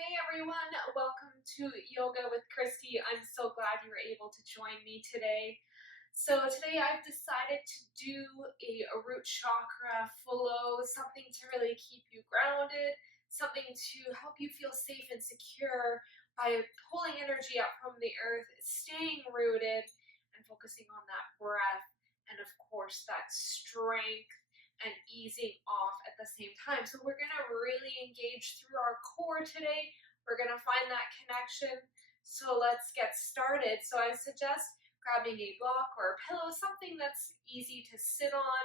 Hey everyone, welcome to Yoga with Kristy. I'm so glad you were able to join me today. So today I've decided to do a root chakra flow, something to really keep you grounded, something to help you feel safe and secure by pulling energy up from the earth, staying rooted and focusing on that breath and of course that strength and easing off at the same time. So we're going to really engage through our core today. We're going to find that connection. So let's get started. So I suggest grabbing a block or a pillow, something that's easy to sit on.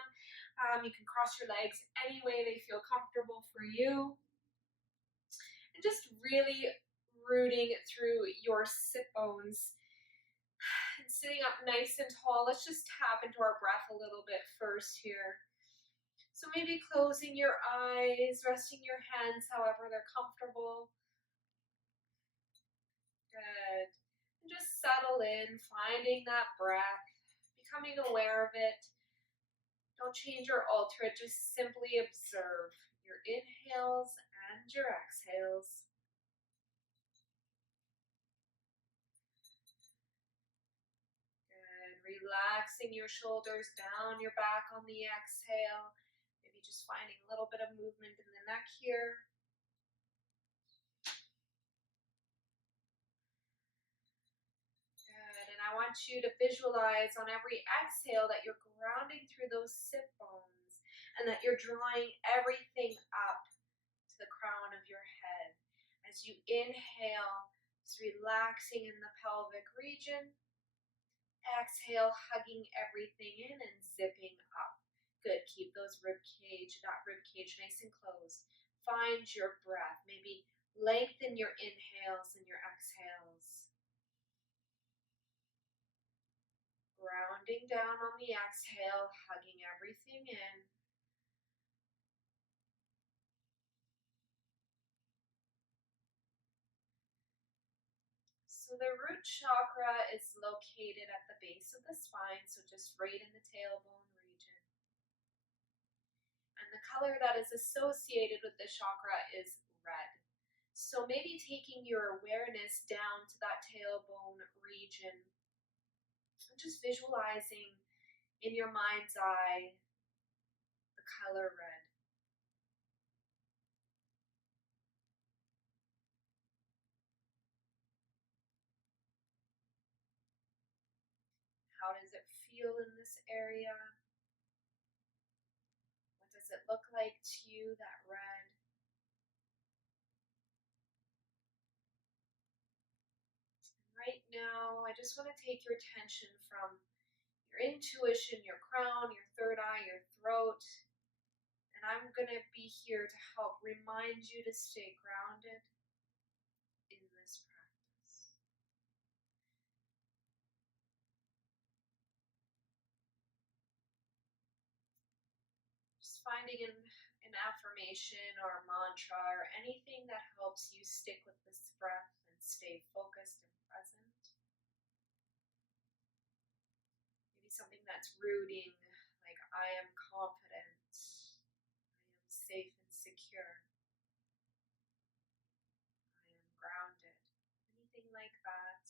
You can cross your legs any way they feel comfortable for you. And just really rooting through your sit bones and sitting up nice and tall. Let's just tap into our breath a little bit first here. So maybe closing your eyes, resting your hands however they're comfortable. Good. And just settle in, finding that breath, becoming aware of it. Don't change or alter it, just simply observe your inhales and your exhales. Good. Relaxing your shoulders down your back on the exhale. Maybe just finding a little bit of movement in the neck here. I want you to visualize on every exhale that you're grounding through those sit bones and that you're drawing everything up to the crown of your head. As you inhale, just relaxing in the pelvic region. Exhale, hugging everything in and zipping up. Good, keep that rib cage nice and closed. Find your breath. Maybe lengthen your inhales and your exhales. Grounding down on the exhale, hugging everything in. So the root chakra is located at the base of the spine, so just right in the tailbone region. And the color that is associated with the chakra is red. So maybe taking your awareness down to that tailbone region and just visualizing in your mind's eye the color red. How does it feel in this area? What does it look like to you, that red? Right now, I just want to take your attention from your intuition, your crown, your third eye, your throat. And I'm going to be here to help remind you to stay grounded in this practice. Just finding an affirmation or a mantra or anything that helps you stick with this breath and stay focused and present. Maybe something that's rooting, like I am confident, I am safe and secure, I am grounded, anything like that.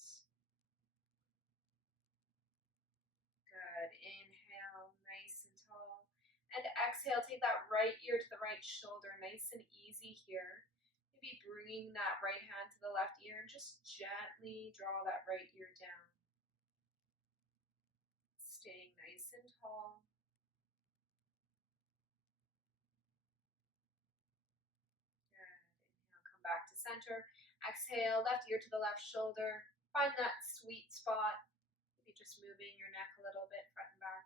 Good. Inhale, nice and tall. And exhale, take that right ear to the right shoulder, nice and easy here. Maybe bringing that right hand to the left ear and just gently draw that right ear down. Staying nice and tall. Good. Inhale, come back to center. Exhale, left ear to the left shoulder. Find that sweet spot. Maybe just moving your neck a little bit, front and back.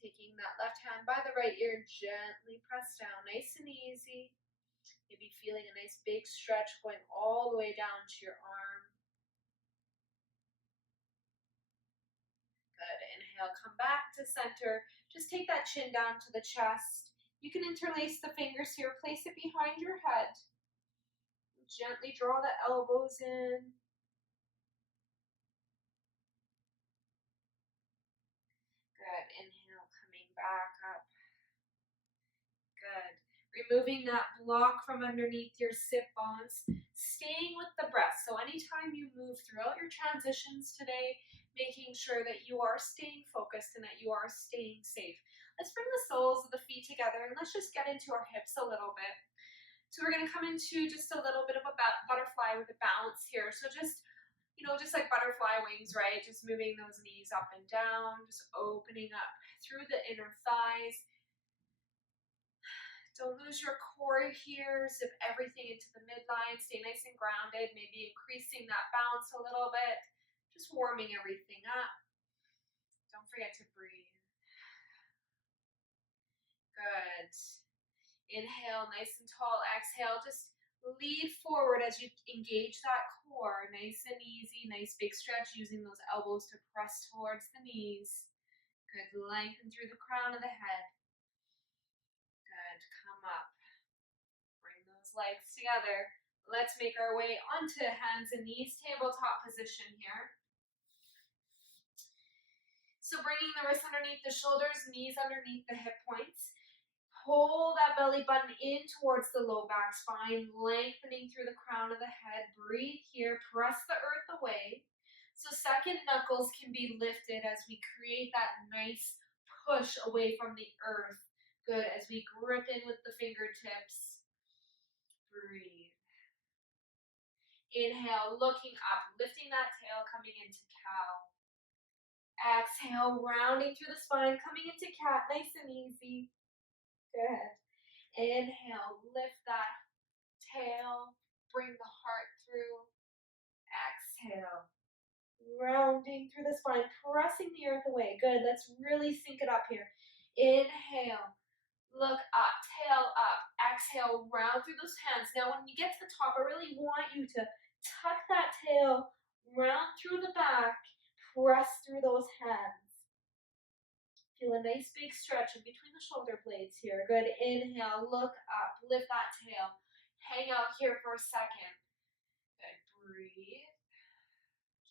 Taking that left hand by the right ear, gently press down, nice and easy. Maybe feeling a nice big stretch going all the way down to your arm. Good. Inhale, come back to center. Just take that chin down to the chest. You can interlace the fingers here, place it behind your head. Gently draw the elbows in. Good. Inhale, coming back up. Good. removing that block from underneath your sit bones, staying with the breath. So anytime you move throughout your transitions today, making sure that you are staying focused and that you are staying safe. Let's bring the soles of the feet together and let's just get into our hips a little bit. So we're going to come into just a little bit of a butterfly with a balance here. So just, just like butterfly wings, right? Just moving those knees up and down, just opening up through the inner thighs. Don't lose your core here. Zip everything into the midline. Stay nice and grounded. Maybe increasing that bounce a little bit. Just warming everything up. Don't forget to breathe. Good. Inhale, nice and tall. Exhale, just lead forward as you engage that core. Nice and easy. Nice big stretch using those elbows to press towards the knees. Good. Lengthen through the crown of the head. Good. Come up. Bring those legs together. Let's make our way onto hands and knees, tabletop position here. So bringing the wrists underneath the shoulders, knees underneath the hip points. Pull that belly button in towards the low back spine, lengthening through the crown of the head. Breathe here, press the earth away. So second knuckles can be lifted as we create that nice push away from the earth. Good, as we grip in with the fingertips. Breathe. Inhale, looking up, lifting that tail, coming into cow. Exhale, rounding through the spine, coming into cat, nice and easy. Good. Inhale, lift that tail, bring the heart through. Exhale, rounding through the spine, pressing the earth away. Good, let's really sync it up here. Inhale, look up, tail up. Exhale, round through those hands. Now when you get to the top, I really want you to tuck that tail, round through the back, press through those hands. Feel a nice big stretch in between the shoulder blades here. Good. Inhale, look up, lift that tail. Hang out here for a second. Good. Breathe.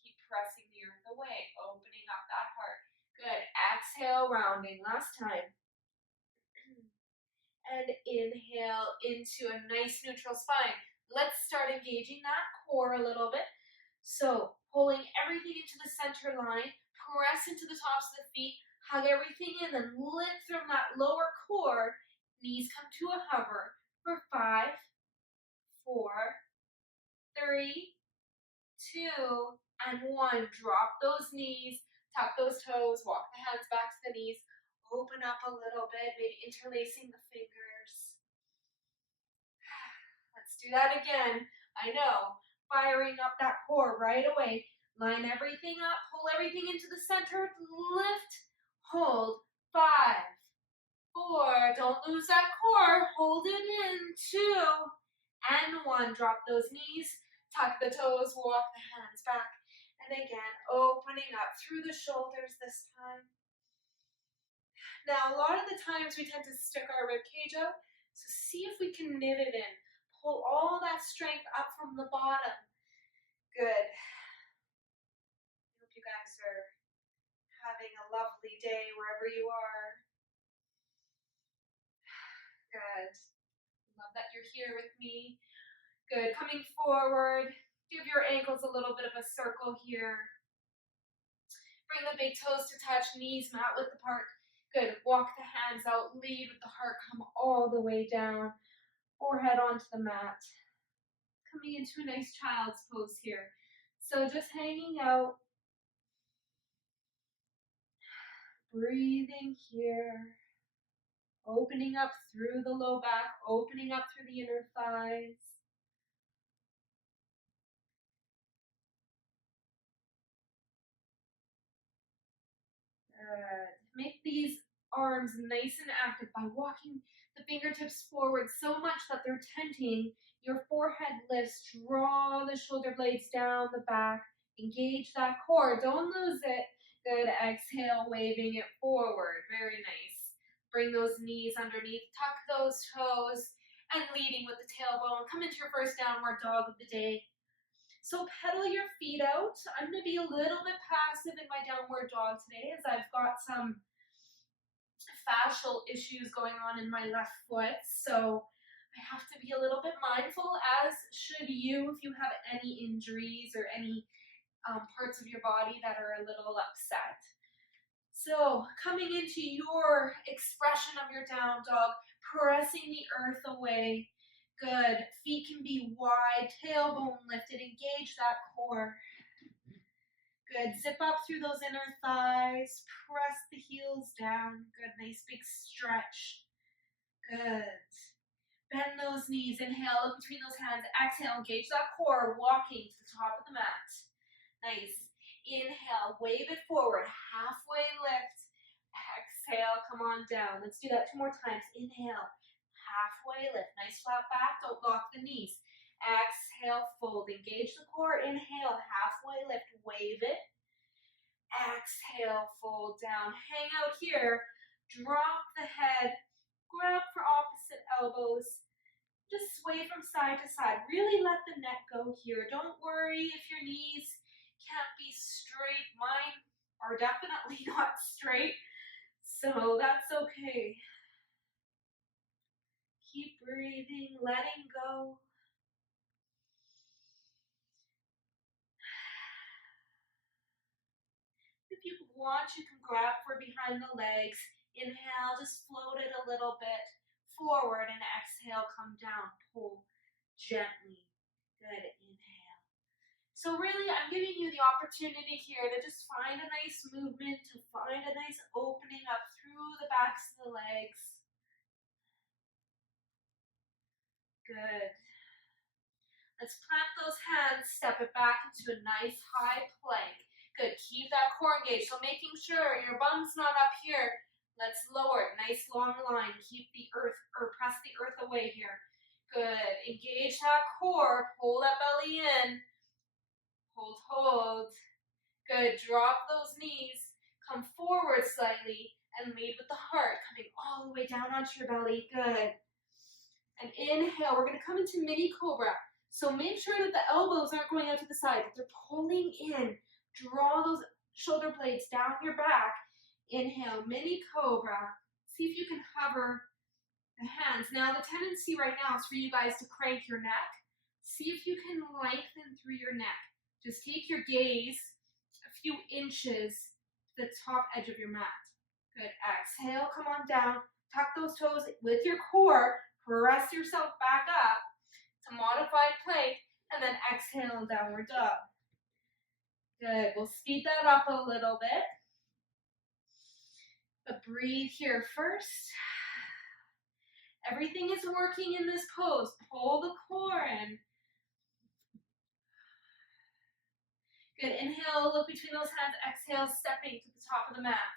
Keep pressing the earth away, opening up that heart. Good. Exhale, rounding. Last time. And inhale into a nice neutral spine. Let's start engaging that core a little bit. So pulling everything into the center line, press into the tops of the feet, hug everything in, and lift from that lower core. Knees come to a hover for 5, 4, 3, 2, and 1. Drop those knees, tuck those toes, walk the hands back to the knees, open up a little bit, maybe interlacing the fingers. Let's do that again. I know, firing up that core right away. Line everything up, pull everything into the center, lift, hold, 5, 4, don't lose that core, hold it in, 2, and 1. Drop those knees, tuck the toes, walk the hands back, and again, opening up through the shoulders this time. Now, a lot of the times we tend to stick our rib cage out, so see if we can knit it in. Pull all that strength up from the bottom. Good. I hope you guys are having a lovely day wherever you are. Good. Love that you're here with me. Good. Coming forward. Give your ankles a little bit of a circle here. Bring the big toes to touch, knees mat width apart. Good. Walk the hands out. Lead with the heart. Come all the way down. Forehead onto the mat. Coming into a nice child's pose here. So just hanging out. Breathing here. Opening up through the low back. Opening up through the inner thighs. Make these arms nice and active by walking the fingertips forward so much that they're tenting. Your forehead lifts. Draw the shoulder blades down the back. Engage that core. Don't lose it. Good. Exhale, waving it forward. Very nice. Bring those knees underneath. Tuck those toes. And leading with the tailbone. Come into your first downward dog of the day. So pedal your feet out. I'm going to be a little bit passive in my downward dog today as I've got some fascial issues going on in my left foot. So I have to be a little bit mindful, as should you, if you have any injuries or any parts of your body that are a little upset. So coming into your expression of your down dog, pressing the earth away. Good. Feet can be wide, tailbone lifted. Engage that core. Good. Zip up through those inner thighs. Press the heels down. Good. Nice big stretch. Good. Bend those knees. Inhale, look between those hands. Exhale, engage that core, walking to the top of the mat. Nice. Inhale, wave it forward. Halfway lift. Exhale, come on down. Let's do that 2 more times. Inhale, halfway lift. Nice flat back. Don't lock the knees. Exhale, fold. Engage the core. Inhale, halfway lift. Wave it. Exhale, fold down. Hang out here. Drop the head. Grab for opposite elbows. Just sway from side to side. Really let the neck go here. Don't worry if your knees can't be straight. Mine are definitely not straight, so that's okay. Keep breathing, letting go. If you want, you can grab for behind the legs. Inhale, just float it a little bit forward, and exhale, come down. Pull gently. Good. Inhale. So really, I'm giving you the opportunity here to just find a nice movement, to find a nice opening up through the backs of the legs. Good. Let's plant those hands, step it back into a nice high plank. Good. Keep that core engaged. So making sure your bum's not up here. Let's lower it. Nice long line. Keep the earth, or press the earth away here. Good. Engage that core. Pull that belly in. Hold, hold. Good. Drop those knees. Come forward slightly and lead with the heart, coming all the way down onto your belly. Good. And inhale. We're going to come into mini cobra. So make sure that the elbows aren't going out to the side, that they're pulling in. Draw those shoulder blades down your back. Inhale, mini cobra. See if you can hover the hands. Now the tendency right now is for you guys to crank your neck. See if you can lengthen through your neck. Just take your gaze a few inches to the top edge of your mat. Good. Exhale, come on down. Tuck those toes with your core. Press yourself back up to modified plank, and then exhale, downward dog. Good. We'll speed that up a little bit. But breathe here first. Everything is working in this pose. Pull the core in. Good. Inhale, look between those hands. Exhale, stepping to the top of the mat.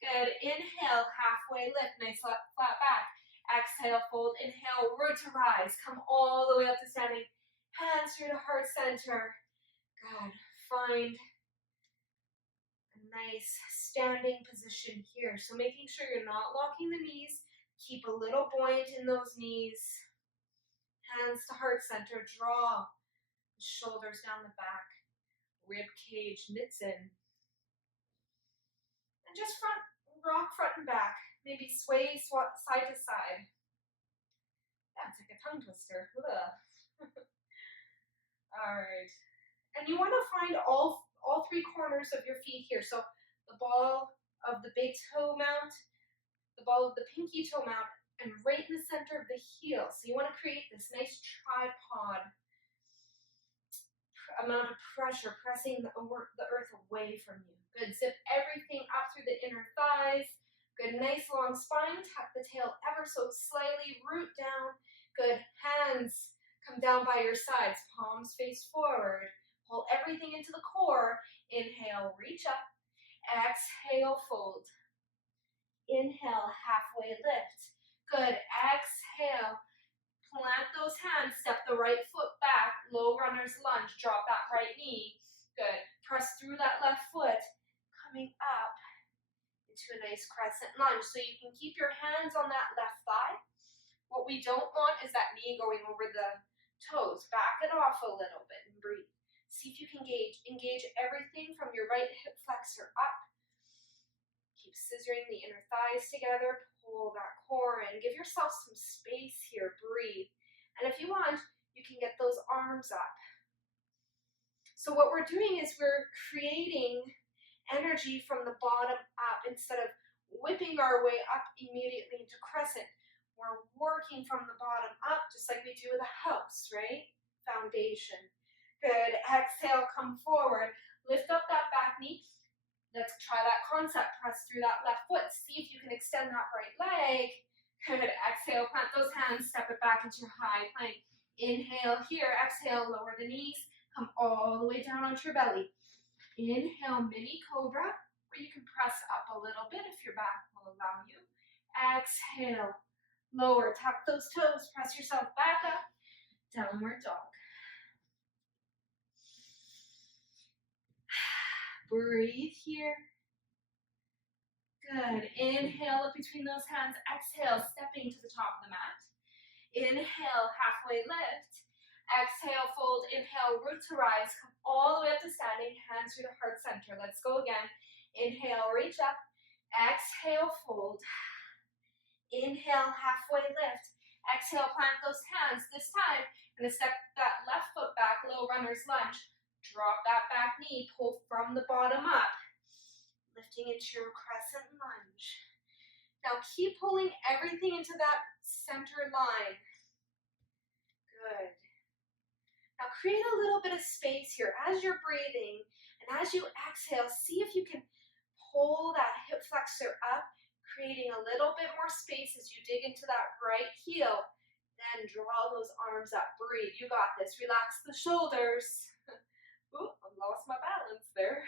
Good. Inhale, halfway lift. Nice flat back. Exhale, fold. Inhale, root to rise. Come all the way up to standing. Hands through to heart center. Good. Find a nice standing position here. So making sure you're not locking the knees. Keep a little buoyant in those knees. Hands to heart center. Draw the shoulders down the back. Rib cage knits in. And just rock front and back. Maybe sway side to side. That's like a tongue twister. All right. And you want to find all 3 corners of your feet here. So the ball of the big toe mount, the ball of the pinky toe mount, and right in the center of the heel. So you want to create this nice tripod amount of pressure, pressing the earth away from you. Good. Zip everything up through the inner thighs. Good. Nice long spine. Tuck the tail ever so slightly. Root down. Good. Hands come down by your sides. Palms face forward. Pull everything into the core. Inhale, reach up. Exhale, fold. Inhale, halfway lift. Good. Exhale. Plant those hands. Step the right foot back. Low runner's lunge. Drop that right knee. Good. Press through that left foot. Coming up into a nice crescent lunge. So you can keep your hands on that left thigh. What we don't want is that knee going over the toes. Back it off a little bit and breathe. See if you can engage everything from your right hip flexor up. Keep scissoring the inner thighs together. Pull that core in. Give yourself some space here. Breathe. arms up. So what we're doing is we're creating energy from the bottom up instead of whipping our way up immediately into crescent. We're working from the bottom up just like we do with a house, right? Foundation. Good. Exhale, come forward. Lift up that back knee. Let's try that concept. Press through that left foot. See if you can extend that right leg. Good. Exhale, plant those hands. Step it back into your high plank. Inhale here. Exhale, lower the knees. Come all the way down onto your belly. Inhale, mini cobra, or you can press up a little bit if your back will allow you. Exhale, lower, tuck those toes, press yourself back up. Downward dog. Breathe here. Good. Inhale, up between those hands. Exhale, stepping to the top of the mat. Inhale, halfway lift. Exhale, fold. Inhale, root to rise. Come all the way up to standing. Hands through the heart center. Let's go again. Inhale, reach up. Exhale, fold. Inhale, halfway lift. Exhale, plant those hands. This time, I'm going to step that left foot back, low runner's lunge. Drop that back knee. Pull from the bottom up. Lifting into your crescent lunge. Now keep pulling everything into that center line. Good. Now create a little bit of space here as you're breathing, and as you exhale, see if you can pull that hip flexor up, creating a little bit more space as you dig into that right heel. Then draw those arms up. Breathe. You got this. Relax the shoulders. Ooh, I lost my balance there.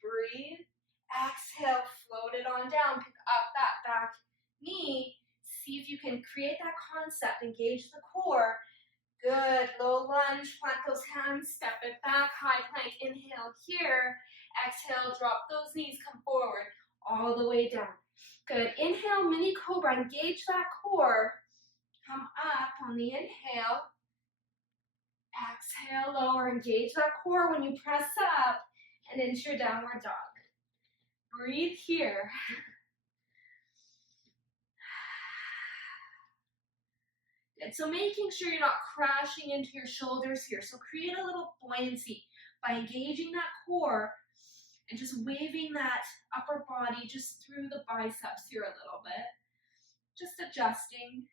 Breathe. Exhale. Float it on down. Pick up that back knee. See if you can create that concept. Engage the core. Good. Low lunge. Plant those hands. Step it back. High plank. Inhale here. Exhale. Drop those knees. Come forward. All the way down. Good. Inhale. Mini cobra. Engage that core. Come up on the inhale. Exhale. Lower. Engage that core when you press up. And into your downward dog. Breathe here. Good. So making sure you're not crashing into your shoulders here. So create a little buoyancy by engaging that core and just waving that upper body just through the biceps here a little bit. Just adjusting.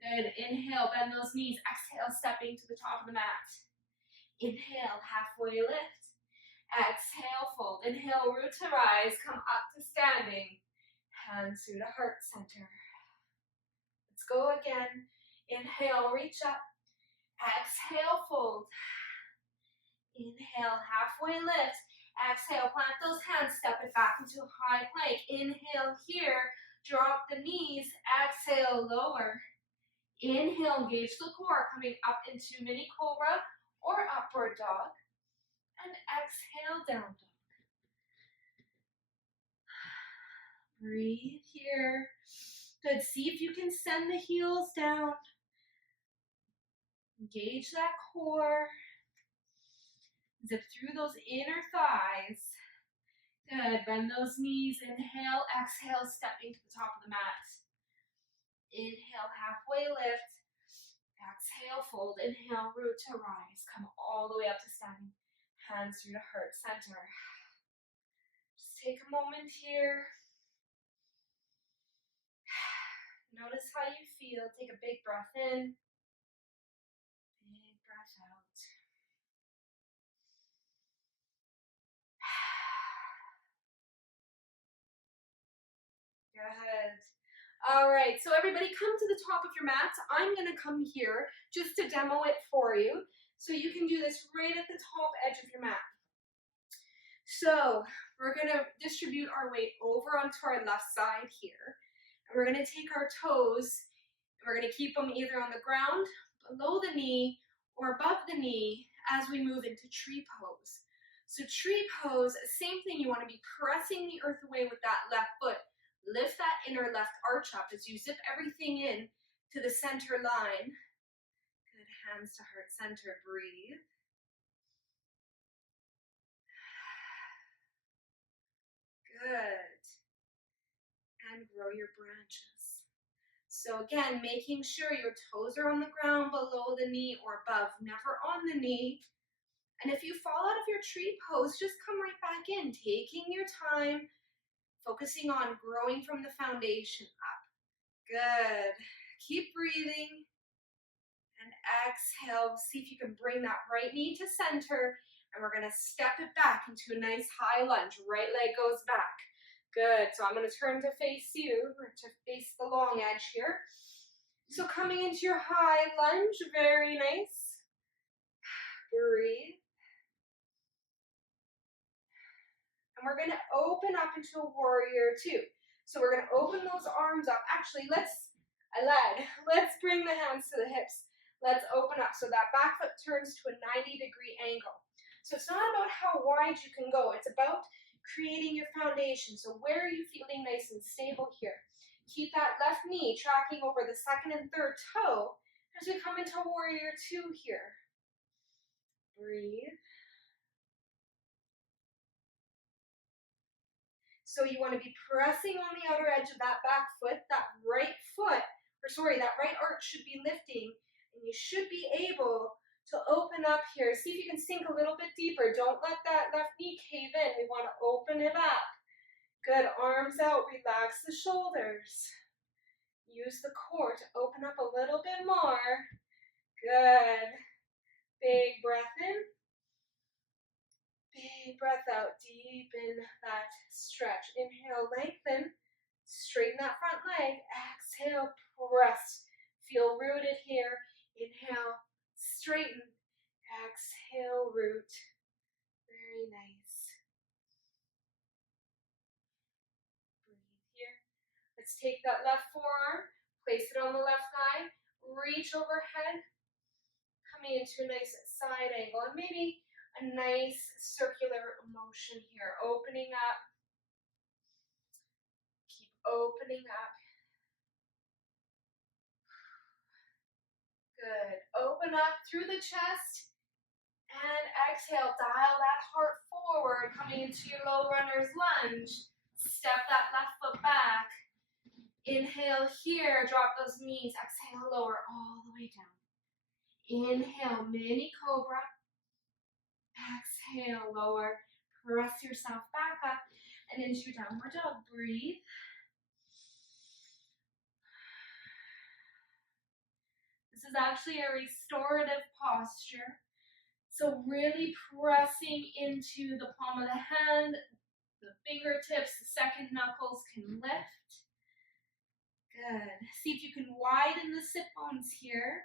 Good. Inhale, bend those knees. Exhale, stepping to the top of the mat. Inhale, halfway lift. Exhale, fold. Inhale, root to rise. Come up to standing. Hands through the heart center. Let's go again. Inhale, reach up. Exhale, fold. Inhale, halfway lift. Exhale, plant those hands. Step it back into high plank. Inhale here. Drop the knees. Exhale, lower. Inhale, engage the core. Coming up into mini cobra or upward dog. And exhale, down dog. Breathe here. Good. See if you can send the heels down. Engage that core. Zip through those inner thighs. Good. Bend those knees. Inhale, exhale, stepping to the top of the mat. Inhale, halfway lift. Exhale, fold. Inhale, root to rise. Come all the way up to standing. Hands through the heart center. Just take a moment here. Notice how you feel. Take a big breath in. Big breath out. Good. All right, so everybody come to the top of your mats. I'm gonna come here just to demo it for you. So you can do this right at the top edge of your mat. So we're gonna distribute our weight over onto our left side here. And we're gonna take our toes, and we're gonna keep them either on the ground, below the knee, or above the knee as we move into tree pose. So tree pose, same thing, you wanna be pressing the earth away with that left foot. Lift that inner left arch up as you zip everything in to the center line. Good. Hands to heart center. Breathe. Good. And grow your branches. So again, making sure your toes are on the ground below the knee or above, never on the knee. And if you fall out of your tree pose, just come right back in, taking your time, focusing on growing from the foundation up. Good. Keep breathing. And exhale. See if you can bring that right knee to center. And we're going to step it back into a nice high lunge. Right leg goes back. Good. So I'm going to turn to face you, or to face the long edge here. So coming into your high lunge, very nice. Breathe. And we're going to open up into a warrior two. So we're going to open those arms up. Actually, let's bring the hands to the hips. Let's open up. So that back foot turns to a 90-degree angle. So it's not about how wide you can go. It's about creating your foundation. So where are you feeling nice and stable here? Keep that left knee tracking over the second and third toe as we come into warrior two here. Breathe. So you want to be pressing on the outer edge of that back foot, that right arch should be lifting, and you should be able to open up here. See if you can sink a little bit deeper. Don't let that left knee cave in. We want to open it up. Good, arms out, relax the shoulders. Use the core to open up a little bit more. Good. Big breath in. Big breath out, deepen that stretch. Inhale, lengthen, straighten that front leg. Exhale, press. Feel rooted here. Inhale, straighten. Exhale, root. Very nice. Breathe here. Let's take that left forearm, place it on the left thigh, reach overhead, coming into a nice side angle, and maybe a nice circular motion here, opening up. Keep opening up. Good. Open up through the chest and exhale. Dial that heart forward, coming into your low runner's lunge. Step that left foot back. Inhale here, drop those knees. Exhale, lower all the way down. Inhale, mini cobra. Exhale, lower. Press yourself back up and into your downward dog. Breathe. This is actually a restorative posture. So really pressing into the palm of the hand, the fingertips, the second knuckles can lift. Good. See if you can widen the sit bones here.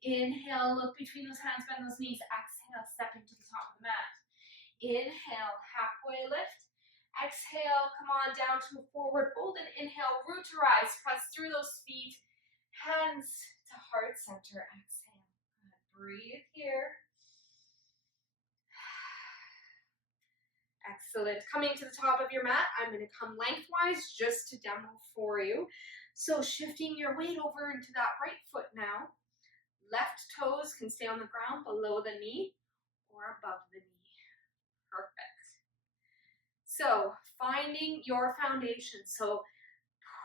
Inhale, look between those hands, bend those knees. Exhale, stepping to the top of the mat. Inhale, halfway lift. Exhale, come on down to a forward fold, and inhale, root to rise. Press through those feet, hands to heart center. Exhale. Good. Breathe here. Excellent. Coming to the top of your mat, I'm going to come lengthwise just to demo for you. So shifting your weight over into that right foot now. Left toes can stay on the ground below the knee or above the knee. Perfect. So finding your foundation. So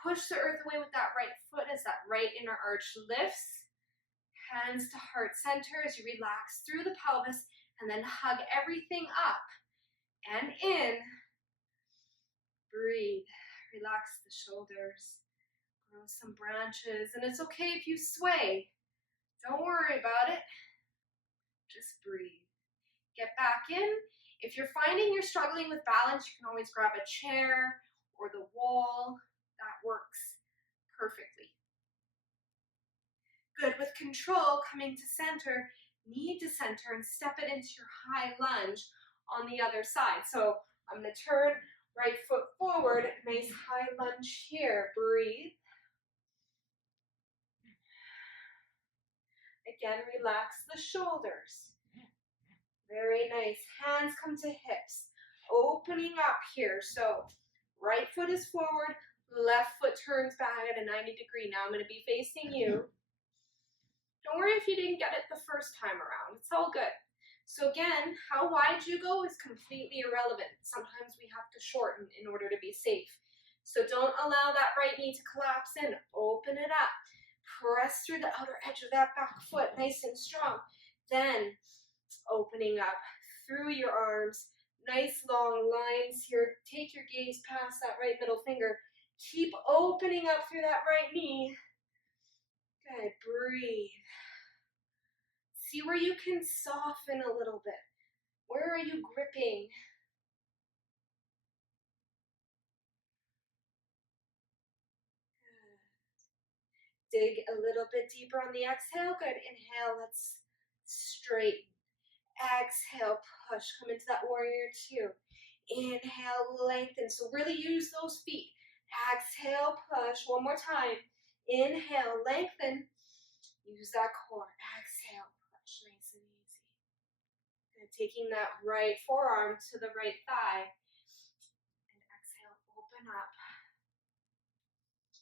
push the earth away with that right foot as that right inner arch lifts. Hands to heart center as you relax through the pelvis, and then hug everything up and in. Breathe. Relax the shoulders. Grow some branches, and it's okay if you sway. Don't worry about it. Just breathe. Get back in. If you're finding you're struggling with balance, you can always grab a chair or the wall. That works perfectly. Good. With control, coming to center, knee to center, and step it into your high lunge on the other side. So I'm going to turn right foot forward, nice high lunge here. Breathe. Again, relax the shoulders. Very nice. Hands come to hips. Opening up here. So right foot is forward, left foot turns back at a 90-degree. Now I'm going to be facing you. Don't worry if you didn't get it the first time around. It's all good. So again, how wide you go is completely irrelevant. Sometimes we have to shorten in order to be safe. So don't allow that right knee to collapse in. Open it up. Press through the outer edge of that back foot, nice and strong. Then opening up through your arms. Nice long lines here. Take your gaze past that right middle finger. Keep opening up through that right knee. Good, breathe. See where you can soften a little bit. Where are you gripping? Dig a little bit deeper on the exhale. Good. Inhale, let's straighten. Exhale, push. Come into that warrior two. Inhale, lengthen. So really use those feet. Exhale, push. One more time. Inhale, lengthen. Use that core. Exhale, push. Nice and easy. And taking that right forearm to the right thigh. And exhale, open up.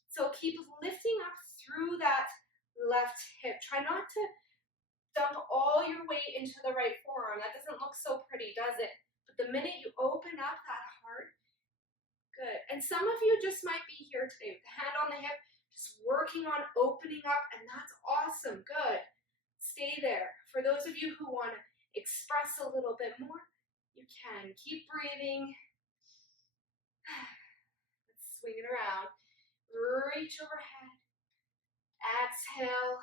So keep lifting up through that left hip. Try not to dump all your weight into the right forearm. That doesn't look so pretty, does it? But the minute you open up that heart, good. And some of you just might be here today with the hand on the hip, just working on opening up, and that's awesome. Good. Stay there. For those of you who want to express a little bit more, you can. Keep breathing. Let's swing it around. Reach overhead. Exhale.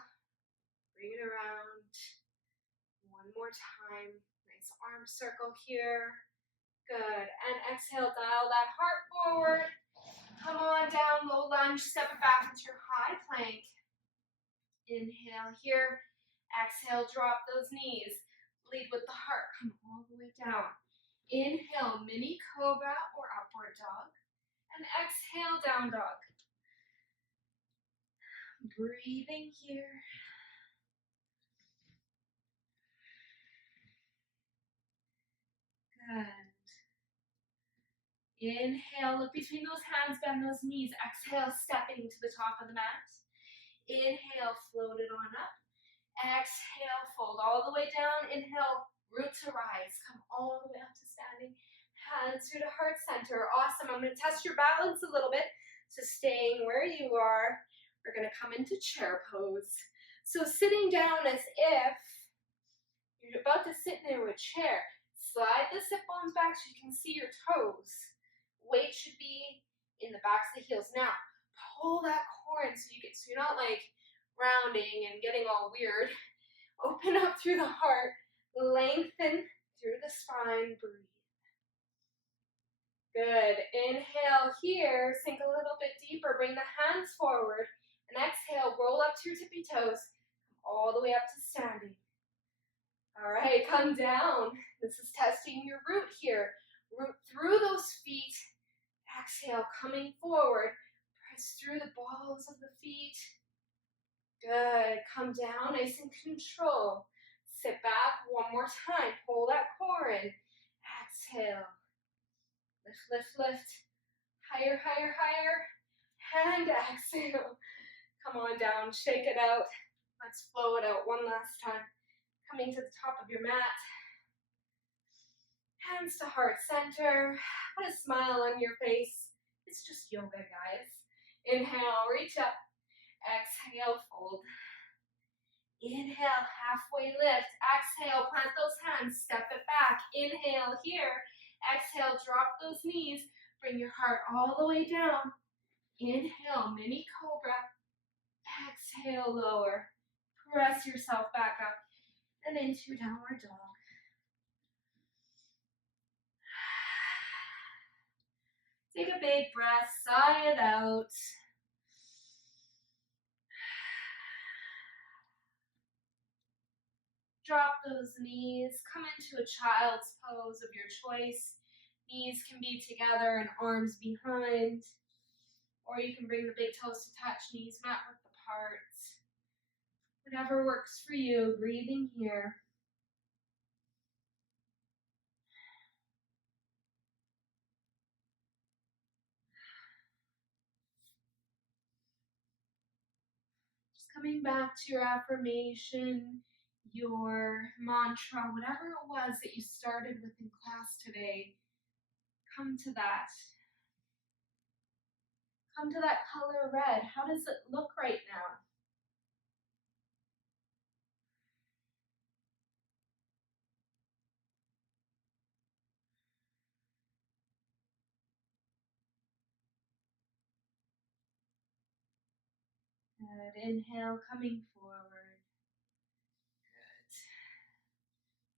Bring it around. One more time. Nice arm circle here. Good. And exhale, dial that heart forward. Come on down, low lunge. Step it back into your high plank. Inhale here. Exhale, drop those knees. Lead with the heart. Come all the way down. Inhale, mini cobra or upward dog. And exhale, down dog. Breathing here. Good. Inhale, look between those hands, bend those knees. Exhale, stepping to the top of the mat. Inhale, float it on up. Exhale, fold all the way down. Inhale, root to rise. Come all the way up to standing. Hands through the heart center. Awesome. I'm going to test your balance a little bit. So staying where you are, we're going to come into chair pose. So sitting down as if you're about to sit in a chair. Slide the sit bones back so you can see your toes. Weight should be in the backs of the heels. Now, pull that core in so you're not like rounding and getting all weird. Open up through the heart. Lengthen through the spine. Breathe. Good. Inhale here. Sink a little bit deeper. Bring the hands forward. And exhale. Roll up to your tippy toes. All the way up to standing. All right. Come down. This is testing your root here. Root through those feet. Exhale. Coming forward. Press through the balls of the feet. Good. Come down. Nice and control. Sit back one more time. Pull that core in. Exhale. Lift, lift, lift. Higher, higher, higher. And exhale. Come on down. Shake it out. Let's flow it out one last time. Coming to the top of your mat. Hands to heart center. Put a smile on your face. It's just yoga, guys. Inhale, reach up. Exhale, fold. Inhale, halfway lift. Exhale, plant those hands. Step it back. Inhale here. Exhale, drop those knees. Bring your heart all the way down. Inhale, mini cobra. Exhale, lower. Press yourself back up. And into downward dog. Take a big breath. Sigh it out. Drop those knees. Come into a child's pose of your choice. Knees can be together and arms behind. Or you can bring the big toes to touch, knees mat width apart. Whatever works for you. Breathing here. Just coming back to your affirmation, your mantra, whatever it was that you started with in class today. Come to that. Come to that color red. How does it look right now? Good. Inhale, coming forward. Good.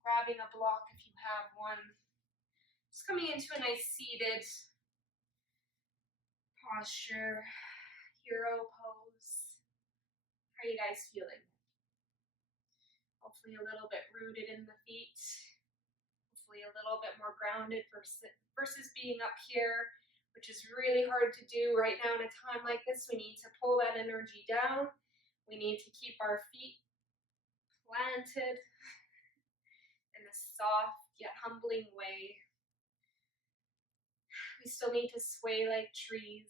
Grabbing a block if you have one. Just coming into a nice seated posture. Hero pose. How are you guys feeling? Hopefully a little bit rooted in the feet. Hopefully a little bit more grounded versus being up here, which is really hard to do right now in a time like this. We need to pull that energy down. We need to keep our feet planted in a soft yet humbling way. We still need to sway like trees.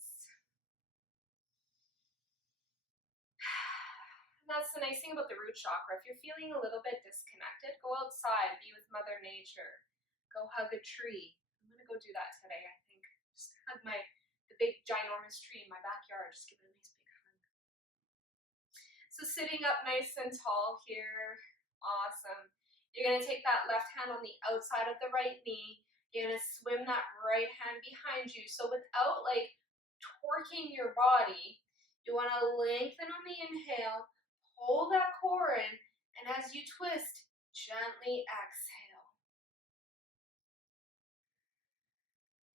And that's the nice thing about the root chakra. If you're feeling a little bit disconnected, go outside, be with Mother Nature. Go hug a tree. I'm gonna go do that today, I think. Just hug the big ginormous tree in my backyard. Just give it a nice big hug. So sitting up nice and tall here. Awesome. You're gonna take that left hand on the outside of the right knee. You're gonna swim that right hand behind you. So without like torquing your body, you wanna lengthen on the inhale, hold that core in, and as you twist, gently exhale.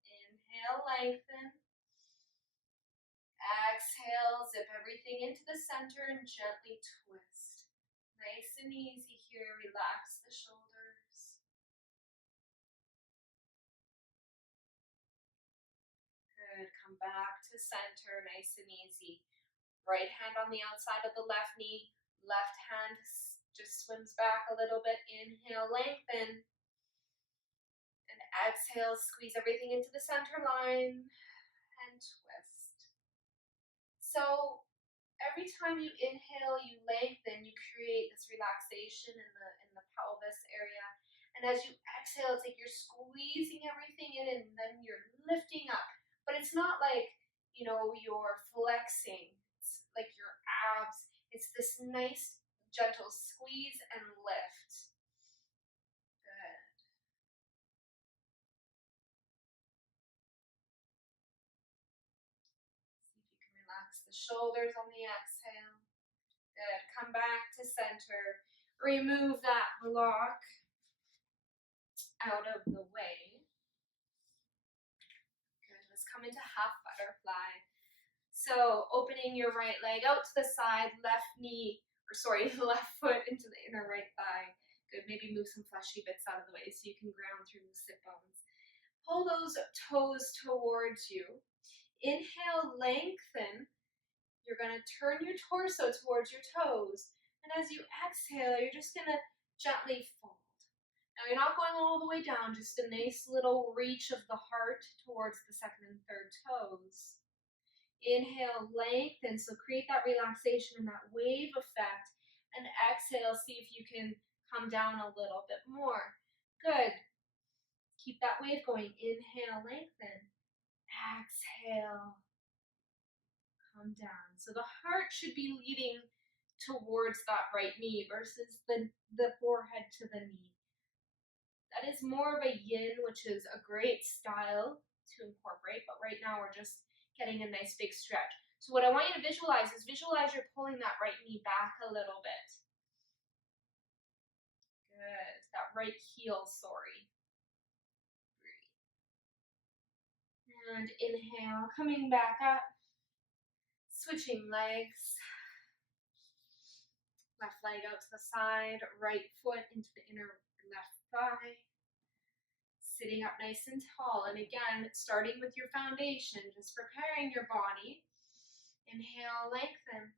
Inhale, lengthen. Exhale, zip everything into the center and gently twist. Nice and easy here, relax the shoulders. Good, come back to center, nice and easy. Right hand on the outside of the left knee, left hand just swims back a little bit. Inhale, lengthen. And exhale, squeeze everything into the center line and twist. So every time you inhale, you lengthen, you create this relaxation in the pelvis area. And as you exhale, it's like you're squeezing everything in and then you're lifting up. But it's not like, you're flexing. It's like your abs. It's this nice, gentle squeeze and lift. Good. See if you can relax the shoulders on the exhale. Good. Come back to center. Remove that block out of the way. Good. Let's come into half butterfly. So opening your right leg out to the side, left foot into the inner right thigh. Good. Maybe move some fleshy bits out of the way so you can ground through the sit bones. Pull those toes towards you. Inhale, lengthen. You're going to turn your torso towards your toes. And as you exhale, you're just going to gently fold. Now you're not going all the way down, just a nice little reach of the heart towards the second and third toes. Inhale, lengthen, so create that relaxation and that wave effect. And exhale, see if you can come down a little bit more. Good. Keep that wave going. Inhale, lengthen. Exhale. Come down. So the heart should be leading towards that right knee versus the forehead to the knee. That is more of a yin, which is a great style to incorporate, but right now we're just getting a nice big stretch. So what I want you to visualize you're pulling that right knee back a little bit. Good. That right heel, sorry. Breathe. And inhale, coming back up. Switching legs. Left leg out to the side, right foot into the inner left thigh. Sitting up nice and tall. And again, starting with your foundation, just preparing your body. Inhale, lengthen.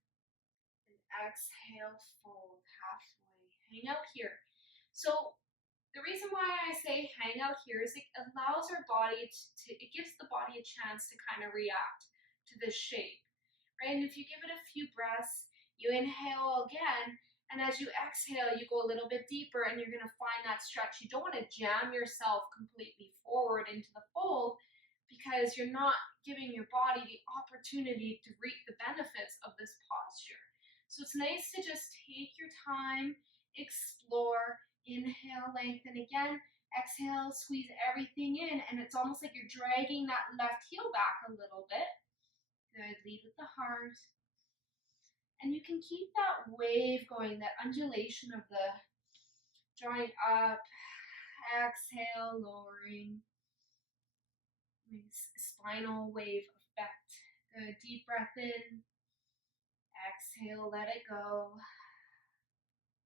And exhale, fold halfway. Hang out here. So the reason why I say hang out here is it allows our body it gives the body a chance to kind of react to this shape. Right? And if you give it a few breaths, you inhale again, and as you exhale, you go a little bit deeper and you're going to find that stretch. You don't want to jam yourself completely forward into the fold because you're not giving your body the opportunity to reap the benefits of this posture. So it's nice to just take your time, explore, inhale, lengthen again, exhale, squeeze everything in, and it's almost like you're dragging that left heel back a little bit. Good, lead with the heart. And you can keep that wave going, that undulation of the drawing up, exhale, lowering. Nice spinal wave effect. Good, deep breath in. Exhale, let it go.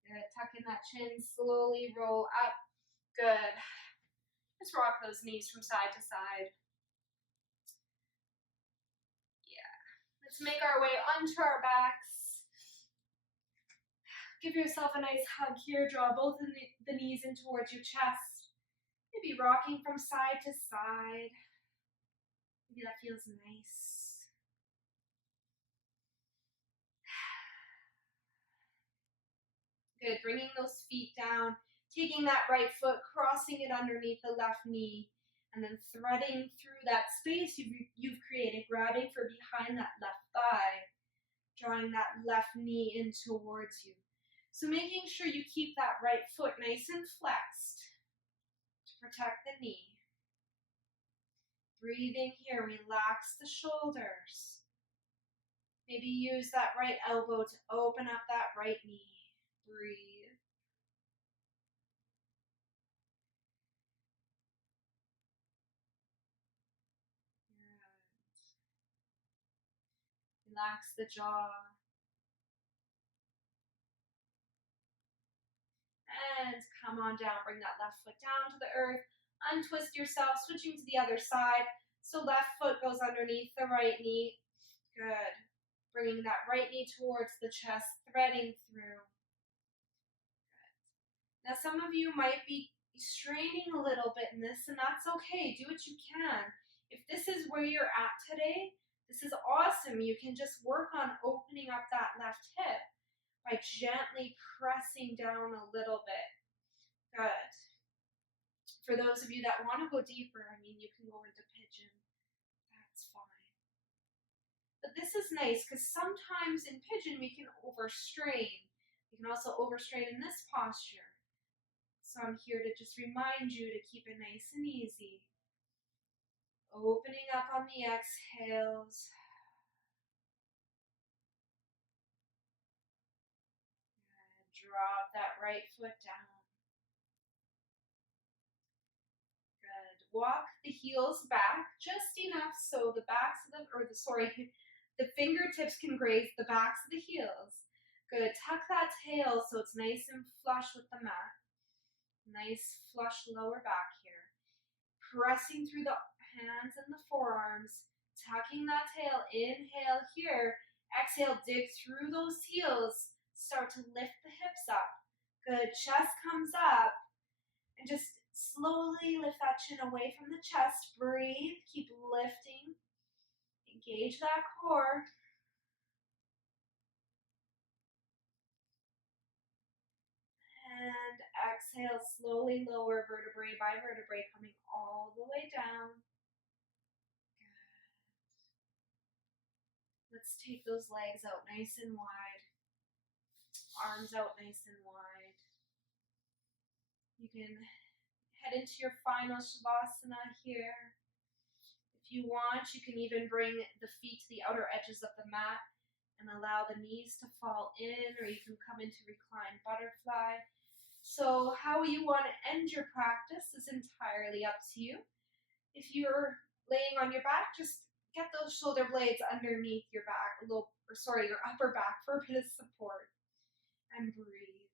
Good, tuck in that chin, slowly roll up. Good. Just rock those knees from side to side. Yeah. Let's make our way onto our backs. Give yourself a nice hug here. Draw both of the knees in towards your chest. Maybe rocking from side to side. Maybe that feels nice. Good, bringing those feet down, taking that right foot, crossing it underneath the left knee, and then threading through that space you've created, grabbing for behind that left thigh, drawing that left knee in towards you. So making sure you keep that right foot nice and flexed to protect the knee. Breathing here, relax the shoulders. Maybe use that right elbow to open up that right knee. Breathe. Relax the jaw. And come on down, bring that left foot down to the earth. Untwist yourself, switching to the other side. So left foot goes underneath the right knee. Good. Bringing that right knee towards the chest, threading through. Good. Now some of you might be straining a little bit in this, and that's okay. Do what you can. If this is where you're at today, this is awesome. You can just work on opening up that left hip by gently pressing down a little bit. Good. For those of you that want to go deeper, you can go into pigeon. That's fine. But this is nice because sometimes in pigeon we can overstrain. We can also overstrain in this posture. So I'm here to just remind you to keep it nice and easy. Opening up on the exhales. And drop that right foot down. Good. Walk the heels back just enough so the the fingertips can graze the backs of the heels. Good. Tuck that tail so it's nice and flush with the mat. Nice flush lower back here. Pressing through the hands and the forearms. Tucking that tail. Inhale here. Exhale, dig through those heels. Start to lift the hips up. Good. Chest comes up. And just slowly lift that chin away from the chest. Breathe. Keep lifting. Engage that core. And exhale, slowly lower vertebrae by vertebrae, coming all the way down. Good. Let's take those legs out nice and wide. Arms out nice and wide. You can head into your final Shavasana here. If you want, you can even bring the feet to the outer edges of the mat and allow the knees to fall in, or you can come into reclined butterfly. So how you want to end your practice is entirely up to you. If you're laying on your back, just get those shoulder blades underneath your back, your upper back for a bit of support. And breathe.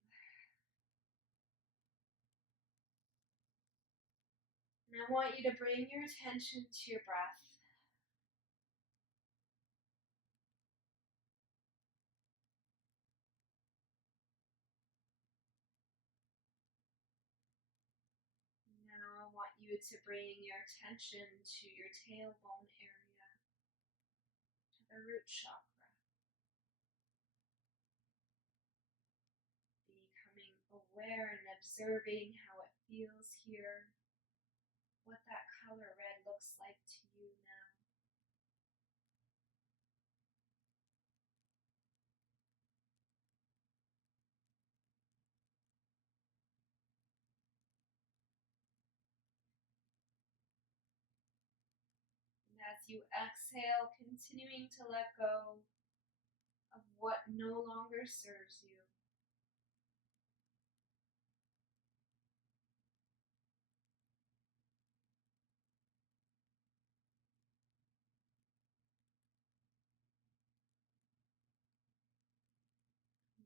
And I want you to bring your attention to your breath. Now I want you to bring your attention to your tailbone area, to the root chakra. Becoming aware and observing how it feels here. what that color red looks like to you now. And as you exhale, continuing to let go of what no longer serves you.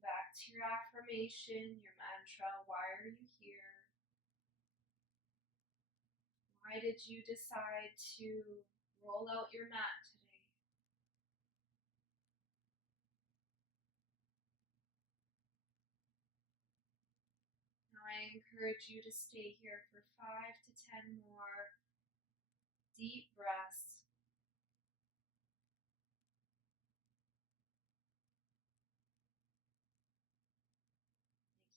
Back to your affirmation, your mantra. Why are you here? Why did you decide to roll out your mat today? Now I encourage you to stay here for 5 to 10 more deep breaths.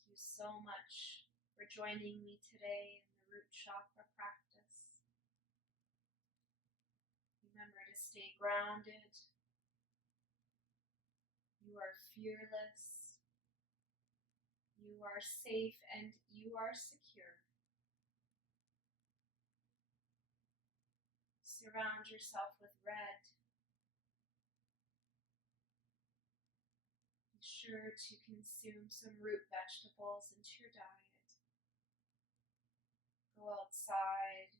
Thank you so much for joining me today in the Root Chakra practice. Remember to stay grounded. You are fearless. You are safe and you are secure. Surround yourself with red. Be sure to consume some root vegetables into your diet. Go outside,